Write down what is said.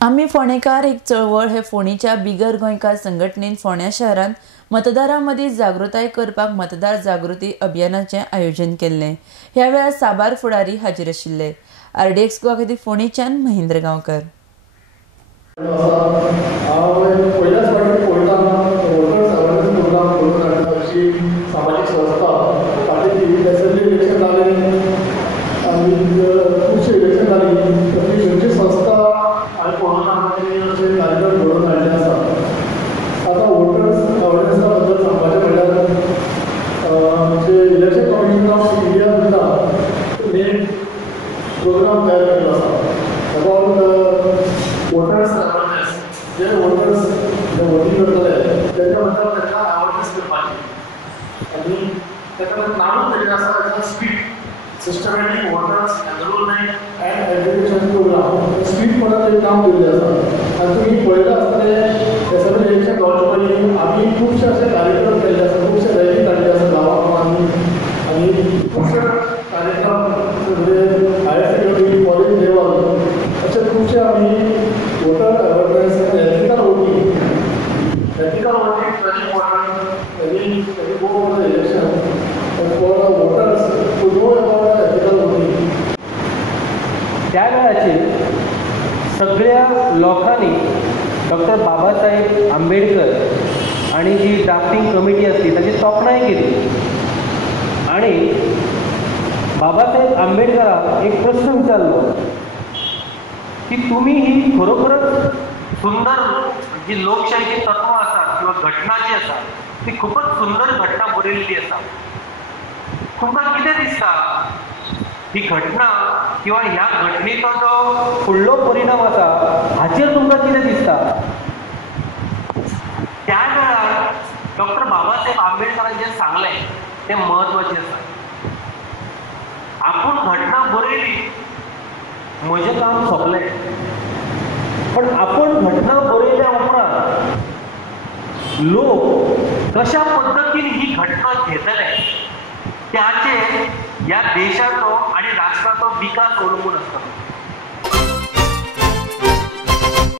आम्ही फोंडेकार एक चळवळ हे फोंडेच्या बिगर गोंयकार संघटनेन फोंड्या शहरात मतदारांमदी जागृताय करपाक मतदार जागृती अभियानाचे आयोजन केले। ह्या वेळार साबार फुडारी हाजीर आशिल्ले। RDX गोवा खातीर फोंडेच्यान महेंद्र गांवकर। सामाजिक संस्था संस्था आणि कोरोनामध्ये कार्यक्रम घडून हाडले आसा। आता वोटर्स अवेअरनेसा बद्दल सांगपाचें म्हणल्यार जे इलेक्शन कमिशन ऑफ इंडिया सुद्दां मेन प्रोग्राम तयार केल्लो आसा अबाउट वोटर्स अवेअरनेस। जे वोटर्स जे वोटींग करतले तेच्या बद्दल तांकां अवेअरनेस करपाची आनी ताका नांवूच दिल्लें आसा speed systematic voters enrolment and education programme. Speed म्हणून एक काम दिल्लें आसा आनी तुमी पळयलां आसतलें हे सगळें इलेक्शन जावचे पयलीं आमी खुबशे अशे कार्यक्रम केल्ले आसा, खुबशे रॅली काडले आसा गांवांनी आनी खुबशे कार्यक्रम हायर सेकंडरी कॉलेज लेवल अशे खुबशे आमी वोटर अवेअरनेस आनी ethical voting very important very go for the election for the voters to know about ethical voting. त्या वेळाचेर सगळ्या लोकांनी डॉक्टर बाबासाहेब आंबेडकर आणि जी ड्राफ्टिंग कमिटी असती ताची तोखणाय केली आणि बाबासाहेब आंबेडकराक एक प्रश्न विचारलो की तुम्ही ही खरोखरच सुंदर जी लोकशाहीची तत्व आसा किंवा घटना जी आसा ती खूपच सुंदर घटना बरयल्ली आसा, तुमकां कितें दिसता ही घटना किंवा ह्या घटनेचो जो फुडलो परिणाम आसा हाचेर तुमकां कितें दिसता? त्या वेळार डॉक्टर बाबासाहेब आंबेडकरान जे सांगलें तें महत्वाचें आसा। आपूण घटना बरयली म्हजें काम सोंपलें, पण आपूण घटना बरयल्या उपरांत लोक कशा पद्दतीन ही घटना घेतले त्याचेर ह्या देशाचो आणि राष्ट्राचो विकास अवलंबून आसता।